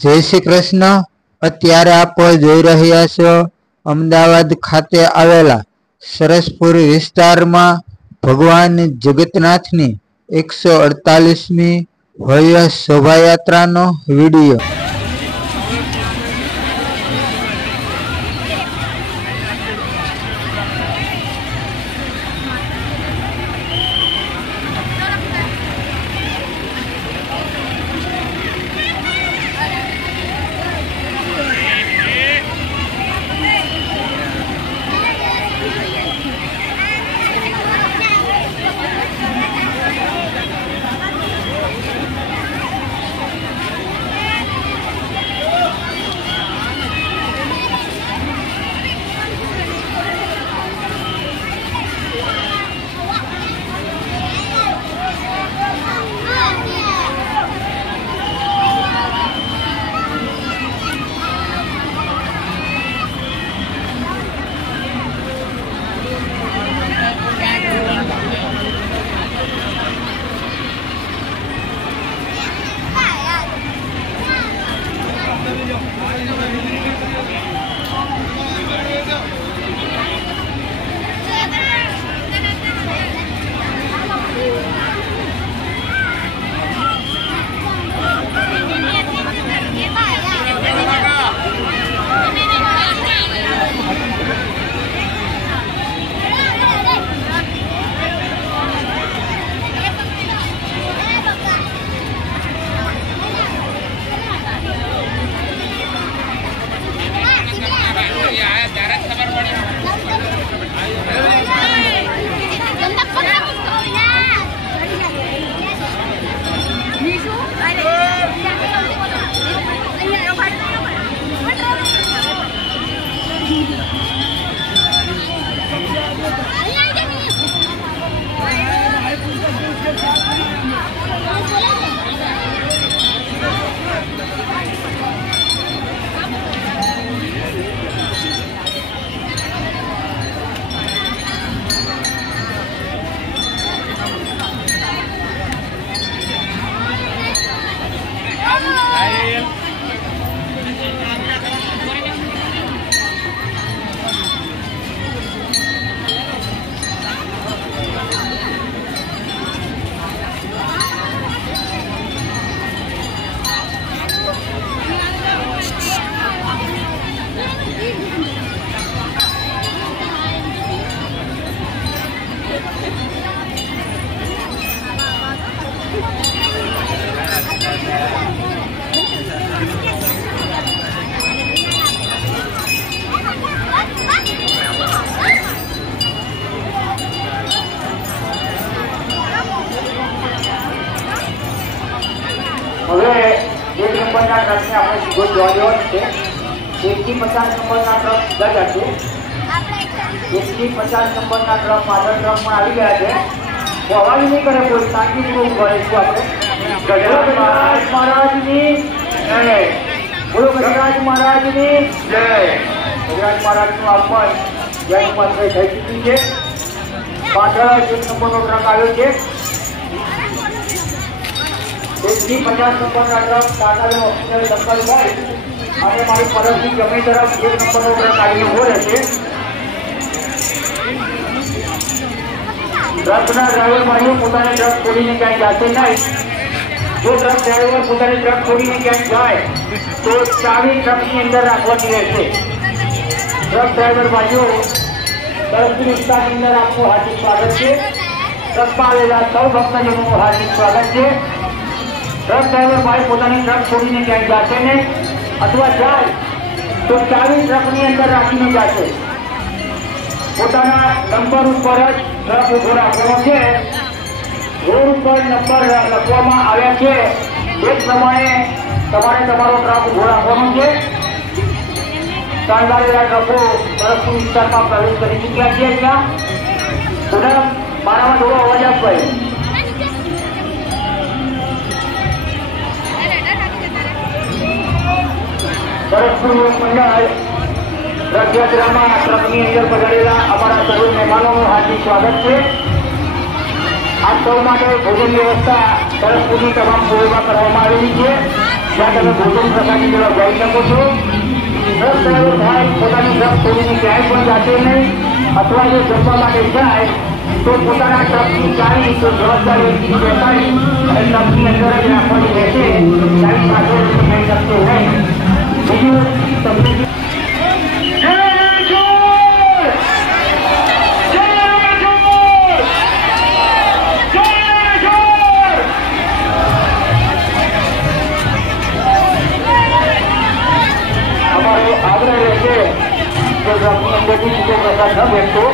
જય શ્રી કૃષ્ણ। અત્યારે આપ જોઈ રહ્યા છો અમદાવાદ ખાતે આવેલા સરસપુર વિસ્તારમાં ભગવાન જગન્નાથની 148મી ભવ્ય શોભાયાત્રાનો વિડીયો। હવે 1 નંબરના ટ્રકને આપણે સીધો જોવા દેવો છે। 1 થી 50 નંબરના ટ્રક જગ્યા છે। 1 થી 50 નંબરના ટ્રક પાછળ ટ્રક પણ આવી ગયા છે। તો અવાજ નહીં કરે કોઈ, શાંતિપૂર્વક ઉભા રહીશું આપણે। ગજરાજ મહારાજની જય, બોલો ગજરાજ મહારાજની જય। ગજરાજ મહારાજનું આગમન જય માત્ર થઈ ચૂક્યું છે। પાછળ 1 નંબરનો ટ્રક આવ્યો છે। 1 થી 50 નંબરના ટ્રક કાકાનો ઓફિસર દખલ થાય અને મારી ફરજની જમણી તરફ 1 નંબરનો ટ્રક આવીને ઉભો રહેશે। ટ્રકના ડ્રાઈવર ભાઈઓ પોતાની ટ્રક છોડીને ક્યાંય જશે નહીં। જો ટ્રક ડ્રાઈવર પોતાની ટ્રક છોડીને ક્યાંય જાય તો ચાવી ટ્રકની અંદર રાખવાની રહેશે। ટ્રક ડ્રાઈવર ભાઈઓ સરસપુર વિસ્તારની અંદર આપનું હાર્દિક સ્વાગત છે। ટ્રકમાં આવેલા સૌ ભક્તજનોનું હાર્દિક સ્વાગત છે। ટ્રક ડ્રાઈવર ભાઈ પોતાની ટ્રક છોડીને ક્યાંય જશે નહીં, અથવા જાય તો ચાવી ટ્રકની અંદર રાખીને જશે। પોતાના નંબર ઉપર જ ટ્રક ઉભો રાખવાનો છે। રોડ ઉપર નંબર લખવામાં આવ્યા છે એ પ્રમાણે તમારે તમારો ટ્રક ઉભો રાખવાનો છે। શણગારેલા ટ્રકો સરસપુર વિસ્તારમાં પ્રવેશ કરી ચૂક્યા છે। ત્યાં થોડા મારામાં થોડો અવાજ આપવો। સરસપુર મંડળ રથયાત્રામાં ટ્રકની અંદર પધારેલા અમારા સર્વ મહેમાનોનું હાર્દિક સ્વાગત છે। આપ સૌ માટે ભોજન વ્યવસ્થા સરસપુરની તમામ સુવિધા કરવામાં આવેલી છે। ત્યાં તમે ભોજન પ્રસાદની તરફ જઈ શકો છો. ટ્રક ડ્રાઈવર ભાઈ પોતાની ટ્રક છોડીને ક્યાંય પણ જાતે નહીં, અથવા જો જમવા માટે જાય તો પોતાના ટ્રકની ચાવી તો જવાબદારી વ્યક્તિને બેસાડી અને ટ્રકની અંદર જ રાખવાની રહેશે. ચાવી સાથે થઈ શકતો નહીં. બીજું તમને આગ્રહ રહેશે કે ટ્રકની અંદરથી છૂટો પ્રસાદ ન બેસતો.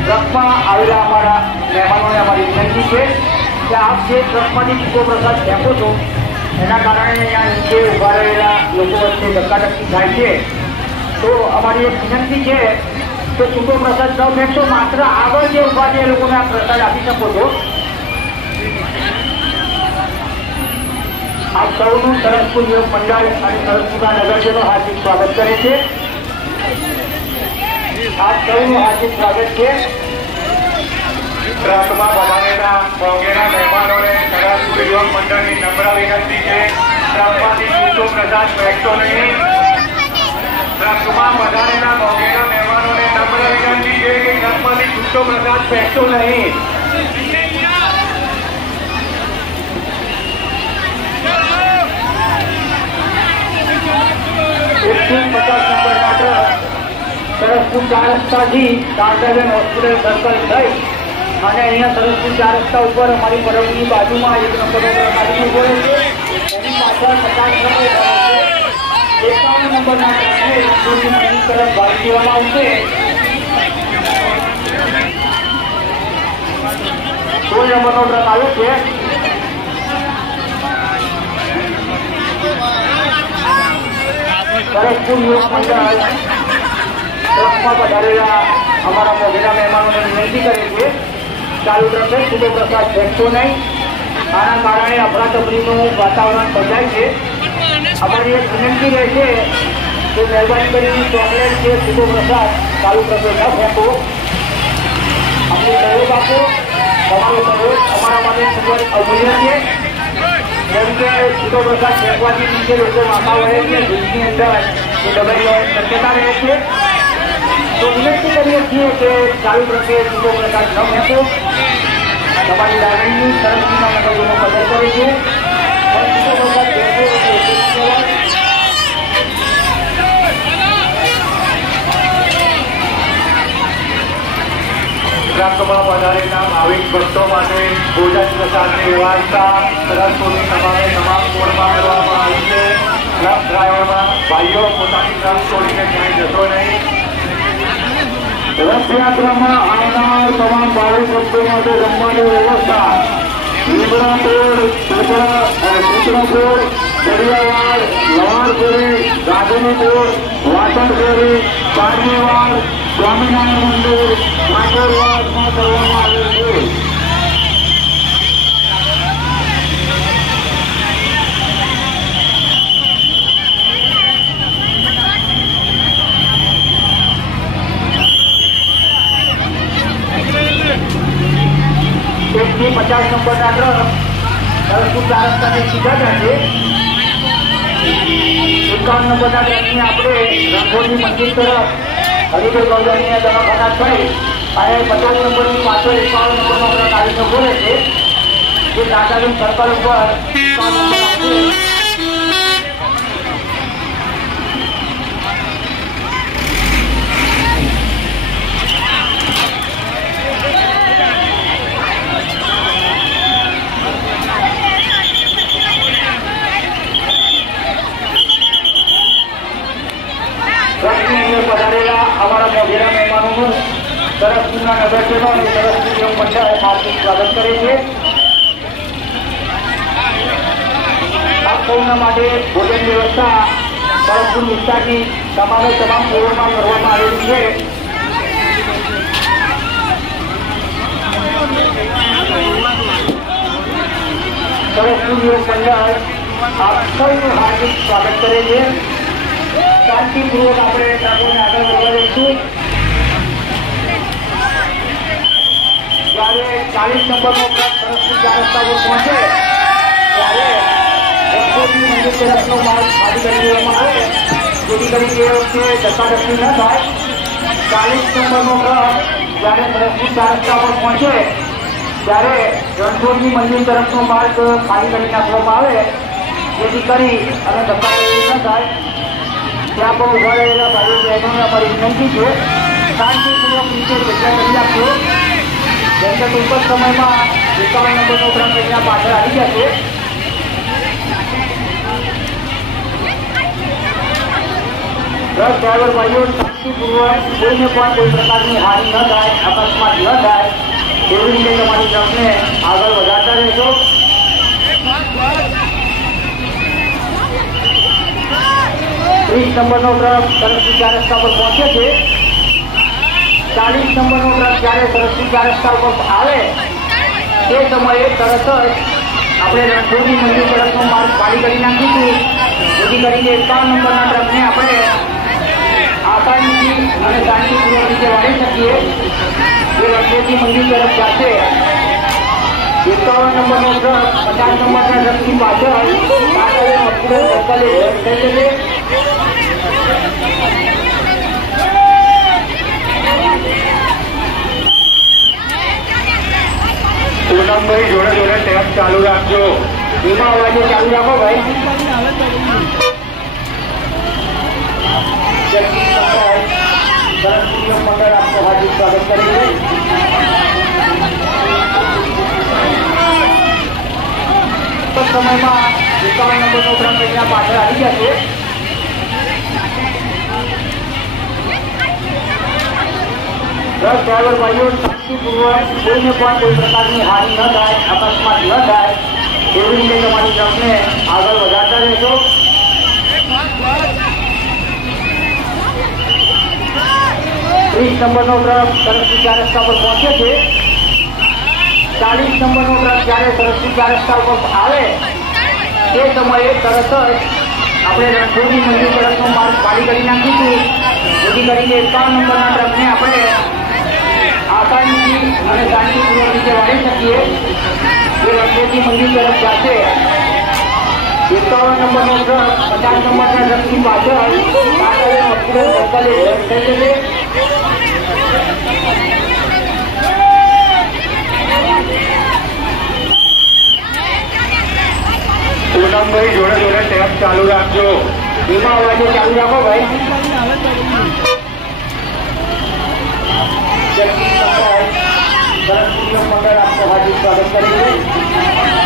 ટ્રકમાં આવેલા અમારા મહેમાનોને અમારી વિનંતી છે કે આપ જે ટ્રકમાંથી છૂટો પ્રસાદ ફેંકો છો એના કારણે અહીંયા નીચે ઉભા રહેલા લોકો વચ્ચે ધક્કાધક્કી થાય છે. તો અમારી એક વિનંતી છે કે છૂટો પ્રસાદ ન ફેંકશો, માત્ર આગળ જે ઉભા છે એ લોકોને આ પ્રસાદ આપી શકો છો. આપ સૌનું સરસપુર યુવક મંડળ અને સરસપુરના નગરજનો હાર્દિક સ્વાગત કરે છે. આપ સૌનું હાર્દિક સ્વાગત છે. ટ્રકમાં પધારેલા મોંઘેરા મહેમાનોને સરસપુર યુવક મંડળની નમ્ર વિનંતી છે, ટ્રકમાંથી છૂટો પ્રસાદ ફેંકશો નહીં. ટ્રકમાં પધારેલા મોંઘેરા મહેમાનોને નમ્ર વિનંતી છે કે ટ્રકમાંથી છૂટો પ્રસાદ ફેંકશો નહીં. 150 નંબરના ટ્રક સરસપુર 4 રસ્તાથી કાંકરિયા હોસ્પિટલ સર્કલ થઈ અને અહીંયા સરસપુર 4 રસ્તા ઉપર અમારી પરબની બાજુમાં 1 નંબરનો ટ્રક આવી ઉભો છે. એની પાછળ 50 નંબર છે. 51 નંબરના ટ્રકને રંગોની મંદિર તરફ ભાગી દેવામાં આવશે. 16 નંબરનો ટ્રક આવ્યો છે. સરસપુર યુવક મંડળ ટ્રકમાં પધારેલા અમારા મોઘેરા મહેમાનોને વિનંતી કરે છે ચાલુ ટ્રકે છૂટો પ્રસાદ ફેંકશો નહીં. આના કારણે અફરાતફરીનું વાતાવરણ સર્જાય છે. અમારી એક વિનંતી રહેશે કે મહેરબાની કરીને ચોકલેટ કે છૂટો પ્રસાદ ચાલુ ટ્રકે ન ફેંકો. આપણે સહયોગ આપો. તમારો સહયોગ અમારા માટે ખૂબ જ અમૂલ્ય છે. જેમ કે છૂટો પ્રસાદ ફેંકવાથી નીચે લોકો માથા વળે છે, ભૂજની અંદર એ દબાઈ જવાની શક્યતા રહે છે. તો વિનંતી કરીએ છીએ કે ચાલુ ટ્રકે છૂટો પ્રસાદ ન ફેંકો. તમારી લાગણીની સરસપુરના નગરજનો કદર કરે છે. છૂટો પ્રસાદ ફેંકો ટ્રકમાં પધારેલા ભાવિક ભક્તો માટે ભોજન પ્રસાદની વ્યવસ્થા સરસપુરની તમામે તમામ કોડમાં કરવામાં આવી છે. ટ્રક ડ્રાઈવરમાં ભાઈઓ પોતાની ટ્રક છોડીને ક્યાંય જશો નહીં. રથયાત્રામાં આવનાર તમામ ભાવિક ભક્તો માટે જમવાની વ્યવસ્થા લીમડાપુર, સૂત્રપુર, દરિયાવાડ, લવાણપુરી, ગાંધીનીપુર, વાસણપુરી, કારણીવાડ, સ્વામિનારાયણ મંદિર, ઠાકોરવાડમાં કરવામાં આવેલ છે. થી 50 નંબરના ટ્રક સરસપુર 4 રસ્તાથી સીધા જશે. 51 નંબરના ટ્રકની આપણે રંગોલી મંદિર તરફ હરિભાઈ ગૌધણીય દવાખાના થઈ અને 50 નંબરની પાછળ 51 નંબરનો ટ્રક આવીને ઉભો રહે છે. જે ટાટાનું સર્કલ ઉપર 51 નંબર આવશે. પધારેલા અમારા મોઘેરા મહેમાનોનું સરસપુરના નગરજનો અને સરસપુર યુવક મંડળ હાર્દિક સ્વાગત કરે છે. આપ સૌના માટે ભોજન વ્યવસ્થા સરસપુર વિસ્તારની તમામે તમામ ફ્લોરમાં કરવામાં આવેલી છે. સરસપુર યુવક મંડળ આપ સૌનું હાર્દિક સ્વાગત કરે છે. શાંતિપૂર્વક આપણે ટ્રકોને આગળ વધવા દઈશું. જ્યારે 40 નંબરનો ટ્રક સરસપુર 4 રસ્તા પર પહોંચે ત્યારે રણછોડજી મંદિર તરફનો માર્ગ ખાલી કરી દેવામાં આવે જેથી કરી તે વખતે ધક્કાધક્કી ન થાય. 40 નંબરનો ટ્રક જ્યારે સરસ્વતી 4 રસ્તા પર પહોંચે ત્યારે રણછોડજી મંદિર તરફનો માર્ગ ખાલી કરી નાખવામાં આવે જેથી કરી અને ધક્કાધક્કી ન થાય. ત્યાં પણ ઉભા રહેલા ભાઈઓ બહેનોને અમારી વિનંતી છે શાંતિપૂર્વક નીચે જગ્યા કરી આપજો. જેમ કે ટૂંક જ સમયમાં 51 નંબરનો ટ્રક અહીંયા પાછળ આવી જશે. ટ્રક ડ્રાઈવર ભાઈઓ શાંતિપૂર્વક કોઈને પણ કોઈ પ્રકારની હાનિ ન થાય, અકસ્માત ન થાય એવી રીતે તમારી ટ્રકને આગળ વધારતા રહેશો. ત્રીસ નંબરનો ટ્રક સરસ્વતી 4 રસ્તા પર પહોંચે છે. 40 નંબરનો ટ્રક જ્યારે સરસ્વતી 4 રસ્તા પર આવે તે સમયે તરત જ આપણે રણછોડજી મંદિર તરફનો માર્ગ ખાલી કરી નાખીશું જેથી કરીને 51 નંબરના ટ્રકને આપણે આસાનીથી અને શાંતિપૂર્વક રીતે વાળી શકીએ. એ રણછોડજી મંદિર તરફ જશે. 51 નંબરનો ટ્રક 50 નંબરના ટ્રકની પાછળ થઈ જશે. પૂનમભાઈ જોડે જોડે ટેપ ચાલુ રાખજો. ધીમા અવાજે ચાલુ રાખો ભાઈ. મંડળ આપનું હાર્દિક સ્વાગત કરે છે. સમયમાં 51 નંબરનો ટ્રક અહીંયા પાછળ આવી જશે. ટ્રક ડ્રાઈવર ભાઈઓ શાંતિપૂર્વક કોઈને પણ કોઈ પ્રકારની હાનિ ન થાય, અકસ્માત ન થાય એવી રીતે તમારી ટ્રકને આગળ વધારતા રહેશો. ત્રીસ નંબરનો ટ્રક સરસ્વતી 4 રસ્તા પર પહોંચે છે. 40 નંબરનો ટ્રક જ્યારે સરસ્વતી 4 રસ્તા પર આવે તે સમયે તરત જ આપણે રણછોડજી મંદિર તરફનો માર્ગ ખાલી કરી નાખીશું જેથી કરીને 51 નંબરના ટ્રકને આપણે આસાનીથી અને શાંતિપૂર્વક રીતે વાળી શકીએ. એ રણછોડજી મંદિર તરફ જશે. 51 નંબરનો ટ્રક 50 નંબરના ટ્રકની પાછળ થઈ જશે. પૂનમભાઈ જોડે જોડે ટેપ ચાલુ રાખજો. ધીમા અવાજે ચાલુ રાખો ભાઈ. મંડળ આપનું હાર્દિક સ્વાગત કરે છે.